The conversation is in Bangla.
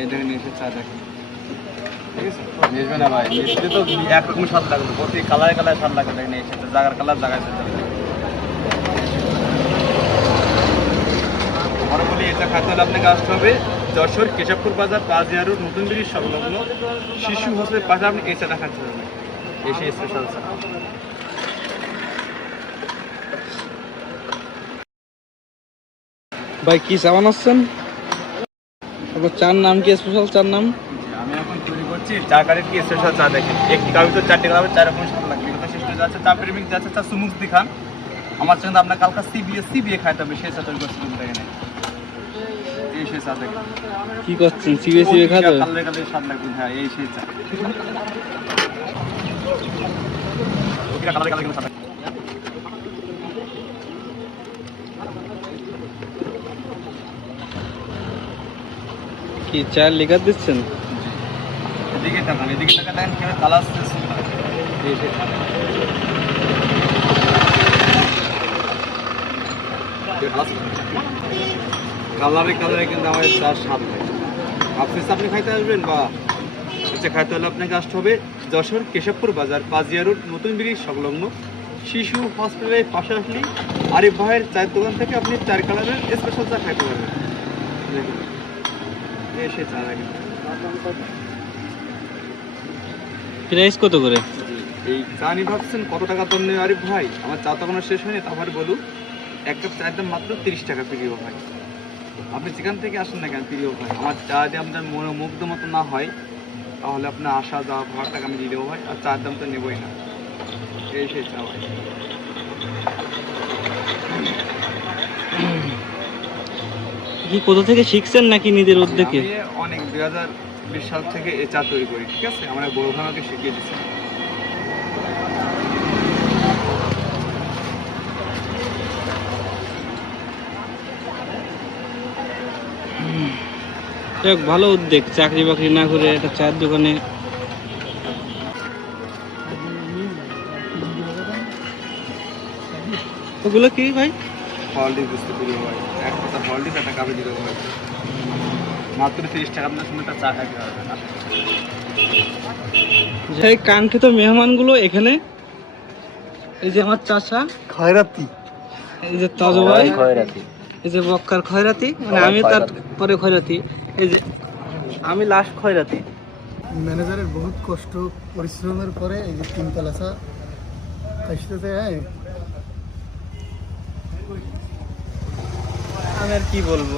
এই দেখেন এসে চা দেখেন, ঠিক আছে? মিশবে না ভাই, মিশলে তো একরকম স্বাদ লাগবে, প্রতি কালারে কালারে স্বাদ লাগবে। দেখেন এই সাথে জায়গার কালার জায়গায় সাথে আমরা বলি এটা খাইতে হলে আপনাকে আসতে হবে যশোর কেশবপুর বাজার কাজিয়া রোড নতুন ব্রিজ সংলগ্ন শিশু হসপিটালের পাশে। আপনি এই চাটা খাচ্ছেন এসে স্পেশাল চা। ভাই কি চা বানাচ্ছেন? আপনার চার নাম কি? স্পেশাল চার নাম? আমি এখন তৈরি করছি চা কারের কি স্পেশাল চা দেখেন। একটি কাপে তো 4টে কাপে 4 রকমের স্বাদ লাগবে। এটা শেষ হয়ে যাচ্ছে চা প্রেমিক যাচ্ছে চা সুমুখ দিখান। আমার সঙ্গে আপনার কালকা সিবিএ খাইতে হবে, সেই চা তৈরি করছি দেখেন। এই সেই চা দেখেন কি করছেন? সিবিএসি খাতে কালারে কালারে স্বাদ লাগবে। হ্যাঁ এই সেই চা কালারে কালারে স্বাদ লাগবে। কি চা লিকার দিচ্ছেন? এদিকে তাকান, এদিকে তাকান, দেখেন কিভাবে কালার আসছে। এই সেই চা কালারে কালারে কিন্তু আমার চার স্বাদ লাগে। আপনি খাইতে আসবেন বা হচ্ছে খাইতে হলে আপনাকে আসতে হবে যশোর কেশবপুর বাজার কাজিয়া রোড নতুন ব্রিজ সংলগ্ন শিশু হসপিটালের পাশে আসলে আরিফ ভাইয়ের চায়ের দোকান থেকে আপনি 4 কালারের স্পেশাল চা খাইতে পারবেন। দেখুন এসে চা দেখেন। প্রাইস কত করে? এই চা নিয়ে ভাবছেন কত টাকা দাম নেই আরিফ ভাই? আমার চা তো কোনো শেষ হয়নি, তারপরে বলুন 1 কাপ চায়ের দাম মাত্র 30 টাকা প্রিয় ভাই। আপনি যেখান থেকে আসেন না কেন প্রিয় ভাই, আমার চা যদি আপনার মুগ্ধ মতো না হয় তাহলে আপনার আসা যাওয়া ভাড়া টাকা আমি দিয়ে দেবো ভাই, আর চার দাম তো নেবই না। এই সেই চা ভাই। কি কোথা থেকে শিখছেন নাকি নিজের উদ্যোগে? আমি অনেক 2020 সাল থেকে এই চা তৈরি করি, ঠিক আছে? আমার বড় ভাই আমাকে শিখিয়ে দিচ্ছে। এক ভালো উদ্যোগ, চাকরি বাকরি না করে একটা চায়ের দোকানে। ওগুলো কি ভাই? হলডি বুঝতে পারি ভাই, এক কথা হলডি একটা কাপে দিতে ভাই, মাত্র 30 টাকা আপনার সঙ্গে একটা চা খাইতে পারবেন। এই কাঙ্ক্ষিত মেহমানগুলো এখানে, এই যে আমার চাচা খয়রাতি, এই যে তাজু ভাই, খয়রাতি, এই যে বক্কার খয়রাতি, মানে আমি তার পরে খয়রাতি, এই যে আমি লাস্ট খয়রাতি। ম্যানেজারের বহুত কষ্ট পরিশ্রমের পরে এই যে 3 তলা চা খাইতে। আমি আর কি বলবো।